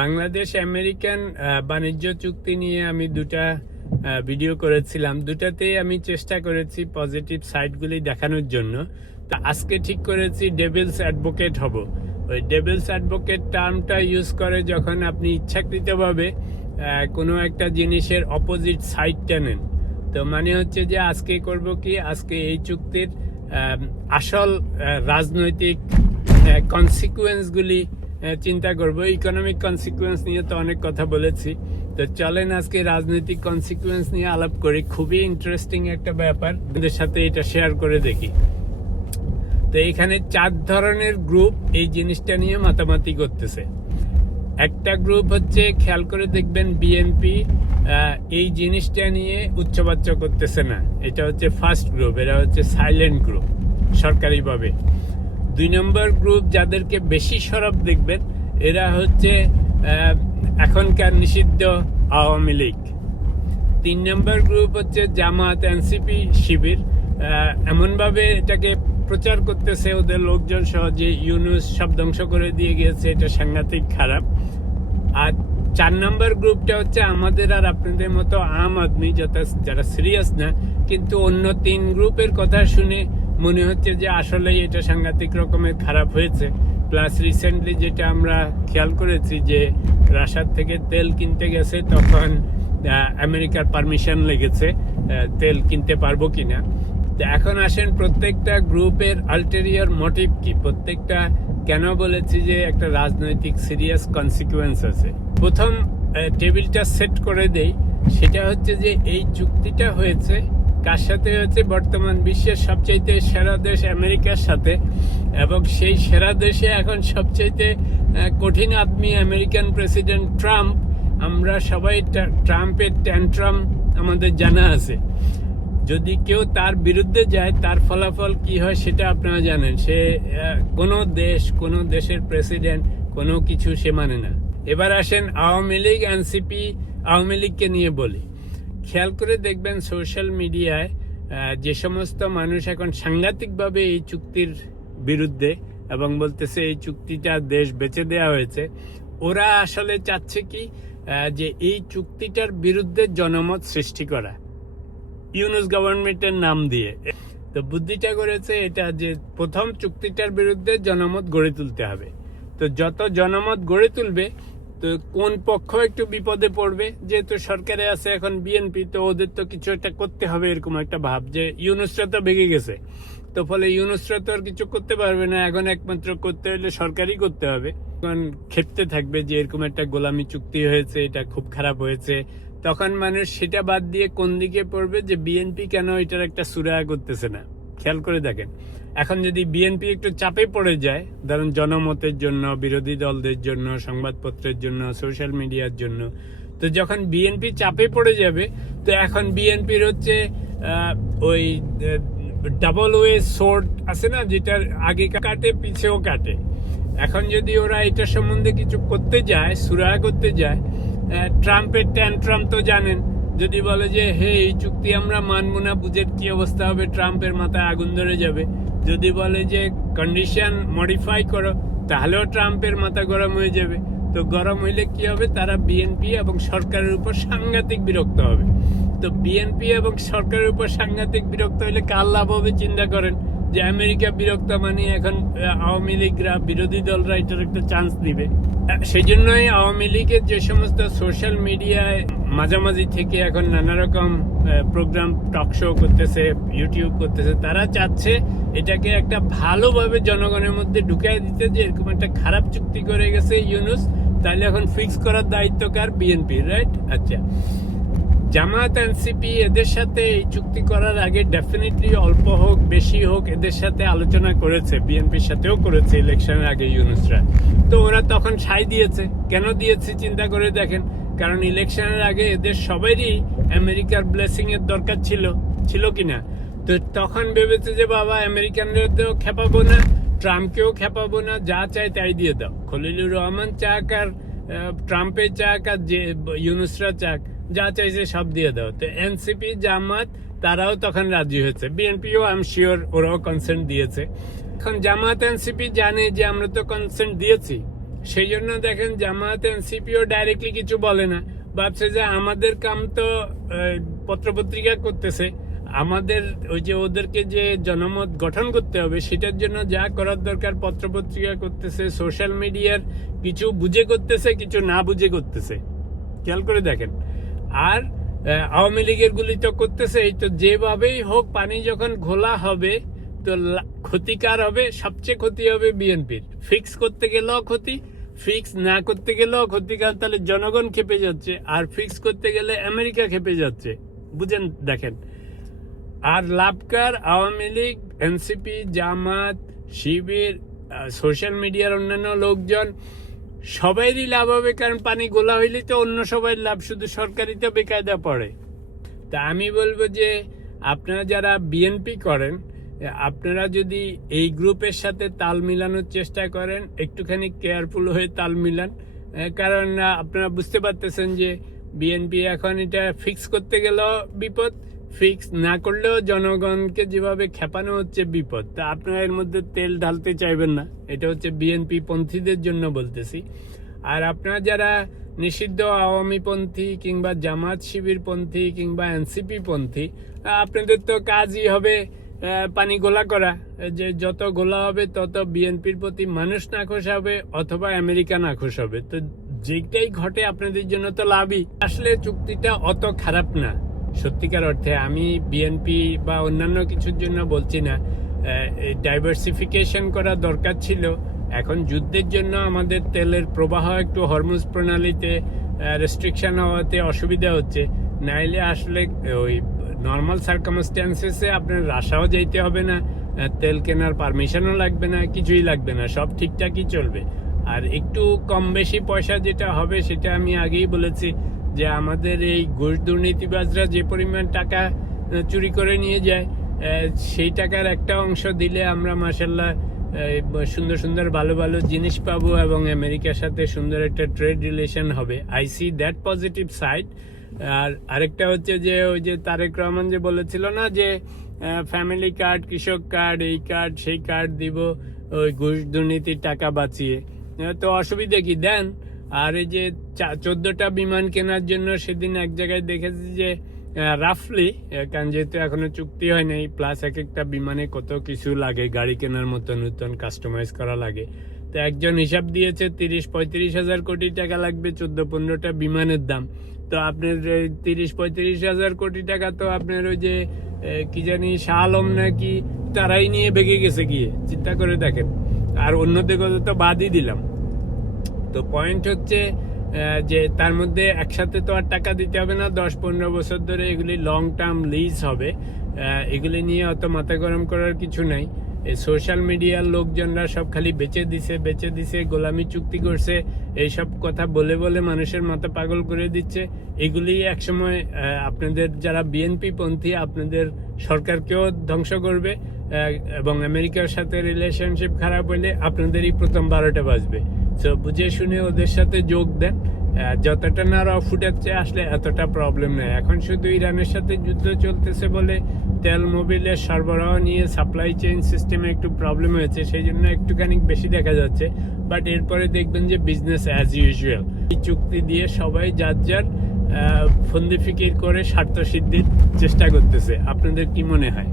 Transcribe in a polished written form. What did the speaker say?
Bangladesh American বাণিজ্য চুক্তি নিয়ে আমি দুটা ভিডিও করেছিলাম। দুটাতেই আমি চেষ্টা করেছি পজিটিভ সাইডগুলি দেখানোর জন্য। তা আজকে ঠিক করেছি ডেভিলস অ্যাডভোকেট হব। ওই ডেভিলস অ্যাডভোকেট টার্মটা ইউজ করে যখন আপনি ইচ্ছাকৃতভাবে কোনো একটা জিনিসের অপোজিট সাইডটা নেন। তো মানে হচ্ছে যে আজকে করব কি, আজকে এই চুক্তির আসল রাজনৈতিক কনসিকুয়েন্সগুলি চিন্তা করব। ইকোনমিক কনসিকুয়েন্স নিয়ে তো অনেক কথা বলেছি, তো চলেন আজকে রাজনৈতিক কনসিকুয়েন্স নিয়ে আলাপ করি। খুবই ইন্টারেস্টিং একটা ব্যাপার, আপনাদের সাথে এটা শেয়ার করে দেখি। তো এখানে 4 ধরনের গ্রুপ এই জিনিসটা নিয়ে মাতামাতি করতেছে। একটা গ্রুপ হচ্ছে, খেয়াল করে দেখবেন, বিএনপি এই জিনিসটা নিয়ে উচ্চবাচ্য করতেছে না। এটা হচ্ছে ফার্স্ট গ্রুপ, এরা হচ্ছে সাইলেন্ট গ্রুপ সরকারিভাবে। 2 নম্বর গ্রুপ যাদেরকে বেশি সরব দেখবেন, এরা হচ্ছে এখনকার নিষিদ্ধ আওয়ামী লীগ। 3 নম্বর গ্রুপ হচ্ছে জামাত, এনসিপি, শিবির। এমনভাবে এটাকে প্রচার করতেছে ওদের লোকজন সহ যে ইউনূস সব ধ্বংস করে দিয়ে গিয়েছে, এটা সাংঘাতিক খারাপ। আর 4 নম্বর গ্রুপটা হচ্ছে আমাদের আর আপনাদের মতো আম আদমি, যারা সিরিয়াস না, কিন্তু অন্য 3 গ্রুপের কথা শুনে মনে হচ্ছে যে আসলেই এটা সাংঘাতিক রকমের খারাপ হয়েছে। প্লাস রিসেন্টলি যেটা আমরা খেয়াল করেছি যে রাশিয়ার থেকে তেল কিনতে গেছে, তখন আমেরিকার পারমিশন লেগেছে তেল কিনতে পারবো কিনা। তো এখন আসেন প্রত্যেকটা গ্রুপের আলটেরিয়র মোটিভ কি, প্রত্যেকটা কেন বলেছি যে একটা রাজনৈতিক সিরিয়াস কনসিকুয়েন্স আছে। প্রথম টেবিলটা সেট করে দেই, সেটা হচ্ছে যে এই চুক্তিটা হয়েছে কার সাথে হয়েছে? বর্তমান বিশ্বের সবচাইতে সেরা দেশ আমেরিকার সাথে। এবং সেই সেরা দেশে এখন সবচাইতে কঠিন আদমি আমেরিকান প্রেসিডেন্ট ট্রাম্প। আমরা সবাই ট্রাম্পের ট্যান্ট্রাম আমাদের জানা আছে। যদি কেউ তার বিরুদ্ধে যায়, তার ফলাফল কি হয় সেটা আপনারা জানেন। সে কোনো দেশের প্রেসিডেন্ট কোনো কিছু সে মানে না। এবার আসেন আওয়ামী লীগ, এনসিপি। আওয়ামী লীগকে নিয়ে বলি, খেয়াল করে দেখবেন সোশ্যাল মিডিয়ায় যে সমস্ত মানুষ এখন সাংঘাতিকভাবে এই চুক্তির বিরুদ্ধে এবং বলতেছে এই চুক্তিটা দেশ বেচে দেওয়া হয়েছে, ওরা আসলে চাচ্ছে কি যে এই চুক্তিটার বিরুদ্ধে জনমত সৃষ্টি করা ইউনূস গভর্নমেন্টের নাম দিয়ে। তো বুদ্ধিটা করেছে এটা যে প্রথম চুক্তিটার বিরুদ্ধে জনমত গড়ে তুলতে হবে। তো যত জনমত গড়ে তুলবে, তো কোন পক্ষ একটু বিপদে পড়বে, যেহেতু সরকারে আছে এখন বিএনপি, তো ওদের তো কিছু একটা করতে হবে, এরকম একটা ভাব যে ইউনূসরা তো ভেঙে গেছে, তো ফলে ইউনূসরা তো আর কিছু করতে পারবে না। এখন একমাত্র করতে হলে সরকারই করতে হবে। এখন ক্ষেপতে থাকবে যে এরকম একটা গোলামি চুক্তি হয়েছে, এটা খুব খারাপ হয়েছে। তখন মানুষ সেটা বাদ দিয়ে কোন দিকে পড়বে যে বিএনপি কেন এটার একটা সুরাহা করতেছে না। খেয়াল করে দেখেন, এখন যদি বিএনপি একটু চাপে পড়ে যায়, ধরুন জনমতের জন্য, বিরোধী দলদের জন্য, সংবাদপত্রের জন্য, সোশ্যাল মিডিয়ার জন্য, তো যখন বিএনপি চাপে পড়ে যাবে, তো এখন বিএনপির হচ্ছে ওই ডাবল ওয়ে সোর্ড আছে না, যেটার আগে কাটে পিছেও কাটে। এখন যদি ওরা এটা সম্বন্ধে কিছু করতে যায়, সুরাহা করতে যায়, ট্রাম্পের ট্যান্ট্রাম তো জানেন, যদি বলে যে হে এই চুক্তি আমরা মানব না, বুঝের কি অবস্থা হবে, ট্রাম্পের মাথায় আগুন ধরে যাবে। যদি বলে যে কন্ডিশন মডিফাই করো, তাহলেও ট্রাম্পের মাথা গরম হয়ে যাবে। তো গরম হইলে কি হবে? তারা বিএনপি এবং সরকারের উপর সাংঘাতিক বিরক্ত হবে। তো বিএনপি এবং সরকারের উপর সাংঘাতিক বিরক্ত হইলে কার লাভ হবে চিন্তা করেন। যে আমেরিকা বিরক্ত মানে এখন আওয়ামী লীগরা, বিরোধী দলরা এটার একটা চান্স দিবে। সেই জন্যই আওয়ামী লীগের যে সমস্ত সোশ্যাল মিডিয়ায় মাঝামাঝি থেকে এখন নানা রকম প্রোগ্রাম, টক শো করতেছে, ইউটিউব করতেছে, তারা চাচ্ছে এটাকে একটা ভালোভাবে জনগণের মধ্যে ঢুকিয়ে দিতে, যে এরকম একটা খারাপ চুক্তি করে গেছে ইউনূস, তাহলে এখন ফিক্স করার দায়িত্ব কার? BNP, right? আচ্ছা, জামাত, এনসিপি এদের সাথে এই চুক্তি করার আগে ডেফিনেটলি অল্প হোক বেশি হোক এদের সাথে আলোচনা করেছে, বিএনপির সাথেও করেছে ইলেকশনের আগে ইউনূসরা। তো ওরা তখন সাই দিয়েছে। কেন দিয়েছে চিন্তা করে দেখেন, কারণ ইলেকশনের আগে এদের সবারই আমেরিকার ব্লেসিং এর দরকার ছিল কিনা। তো তখন ভেবেছে যে বাবা আমেরিকানদেরও খেপাবো না, ট্রাম্পকেও খেপাবো না, যা চাই তাই দিয়ে দাও। খলিলুর রহমান চাক আর ট্রাম্পের চাক আর যে ইউনূসরা চাক, যা চাইছে সব দিয়ে দাও। তো এনসিপি, জামাত তারাও তখন রাজি হয়েছে। বিএনপিও আই এম শিওর ওরাও কনসেন্ট দিয়েছে। এখন জামাত, এনসিপি জানে যে আমরা তো কনসেন্ট দিয়েছি, সেই জন্য দেখেন জামাত এনসিপিও ডাইরেক্টলি কিছু বলে না, ভাবছে যে আমাদের কাম তো পত্রপত্রিকা করতেছে, আমাদের ওই যে ওদেরকে যে জনমত গঠন করতে হবে সেটার জন্য যা করার দরকার পত্রপত্রিকা করতেছে, সোশ্যাল মিডিয়ার কিছু বুঝে করতেছে, কিছু না বুঝে করতেছে, খেয়াল করে দেখেন। আর আওয়ামী লীগের গুলি তো করতেছে, এই তো যেভাবেই হোক পানি যখন ঘোলা হবে তো ক্ষতিকার হবে, সবচেয়ে ক্ষতি হবে বিএনপির। ফিক্স করতে গেলেও ক্ষতি, ফিক্স না করতে গেলেও ক্ষতিকার, তাহলে জনগণ খেপে যাচ্ছে, আর ফিক্স করতে গেলে আমেরিকা খেপে যাচ্ছে, বুঝেন দেখেন। আর লাভকার আওয়ামী লীগ, এনসিপি, জামাত, শিবির, সোশ্যাল মিডিয়ার অন্যান্য লোকজন সবাইরই লাভ হবে, কারণ পানি গোলা হইলে তো অন্য সবাই লাভ, শুধু সরকারি তো বেকায়দা পড়ে। তা আমি বলবো যে আপনারা যারা বিএনপি করেন, আপনারা যদি এই গ্রুপের সাথে তাল মিলানোর চেষ্টা করেন, একটুখানি কেয়ারফুল হয়ে তাল মিলান, কারণ আপনারা বুঝতে পারতেছেন যে বিএনপি এখন এটা ফিক্স করতে গেলেও বিপদ, ফিক্স না করলেও জনগণকে যেভাবে খেপানো হচ্ছে বিপদ। তা আপনারা এর মধ্যে তেল ঢালতে চাইবেন না, এটা হচ্ছে বিএনপি পন্থীদের জন্য বলতেছি। আর আপনারা যারা নিষিদ্ধ আওয়ামী পন্থী কিংবা জামাত শিবির পন্থী কিংবা এনসিপি পন্থী, আপনাদের তো কাজই হবে পানি গোলা করা, যে যত গোলা হবে তত বিএনপির প্রতি মানুষ নাখোশ হবে অথবা আমেরিকা নাখোশ হবে। তো যেটাই ঘটে আপনাদের জন্য তো লাভই। আসলে চুক্তিটা অত খারাপ না সত্যিকার অর্থে, আমি বিএনপি বা অন্যান্য কিছুর জন্য বলছি না, ডাইভার্সিফিকেশন করা দরকার ছিল। এখন যুদ্ধের জন্য আমাদের তেলের প্রবাহ একটু হরমুজ প্রণালীতে রেস্ট্রিকশন হওয়াতে অসুবিধা হচ্ছে, নাইলে আসলে ওই নর্মাল সার্কামস্ট্যান্সেসে আপনার রাশাও যাইতে হবে না, তেল কেনার পারমিশনও লাগবে না, কিছুই লাগবে না, সব ঠিকঠাকই চলবে। আর একটু কম বেশি পয়সা যেটা হবে সেটা আমি আগেই বলেছি যে আমাদের এই ঘুষ দুর্নীতিবাজরা যে পরিমাণ টাকা চুরি করে নিয়ে যায়, সেই টাকার একটা অংশ দিলে আমরা মাশাল্লাহ সুন্দর সুন্দর ভালো ভালো জিনিস পাবো এবং আমেরিকার সাথে সুন্দর একটা ট্রেড রিলেশন হবে। I see that positive side. আর আরেকটা হচ্ছে যে ওই যে তারেক রহমান যে বলেছিল না যে ফ্যামিলি কার্ড, কৃষক কার্ড, এই কার্ড সেই কার্ড দিব ওই ঘুষ দুর্নীতির টাকা বাঁচিয়ে, তো অসুবিধা কি দেন। আর এই যে 14টা বিমান কেনার জন্য সেদিন এক জায়গায় দেখেছি যে রাফলি, কারণ যেহেতু এখনো চুক্তি হয় নাই, প্লাস এক একটা বিমানে কত কিছু লাগে, গাড়ি কেনার মতো নতুন কাস্টমাইজ করা লাগে, তো একজন হিসাব দিয়েছে 30-35 হাজার কোটি টাকা লাগবে 14-15টা বিমানের দাম। তো আপনার 30-35 হাজার কোটি টাকা তো আপনার ওই যে কি জানি শাহ আলম নাকি তারাই নিয়ে ভেগে গেছে গিয়ে, চিন্তা করে দেখেন। আর অন্যদের কথা তো বাদই দিলাম। তো পয়েন্ট হচ্ছে যে তার মধ্যে একসাথে তো আর টাকা দিতে হবে না, 10-15 বছর ধরে এগুলি লং টার্ম লিজ হবে, এগুলি নিয়ে অত মাথা গরম করার কিছু নাই। এই সোশ্যাল মিডিয়ার লোকজনরা সব খালি বেচে দিছে, গোলামি চুক্তি করছে, এইসব কথা বলে বলে মানুষের মাথা পাগল করে দিচ্ছে। এগুলি একসময় আপনাদের যারা বিএনপি পন্থী, আপনাদের সরকারকেও ধ্বংস করবে, এবং আমেরিকার সাথে রিলেশনশিপ খারাপ হলে আপনাদেরই প্রথম 12টা বাজবে। তো বুঝে শুনে ওদের সাথে যোগ দেন, যতটা না র ফুটাচ্ছে আসলে এতটা প্রবলেম নেই। এখন শুধু ইরানের সাথে যুদ্ধ চলতেছে বলে তেল মোবিলের সরবরাহ নিয়ে সাপ্লাই চেইন সিস্টেমে একটু প্রবলেম হয়েছে, সেই জন্য একটুখানি বেশি দেখা যাচ্ছে, বাট এরপরে দেখবেন যে বিজনেস অ্যাজ ইউজুয়াল। এই চুক্তি দিয়ে সবাই যার যার ফন্দি ফিকির করে স্বার্থ সিদ্ধির চেষ্টা করতেছে। আপনাদের কি মনে হয়?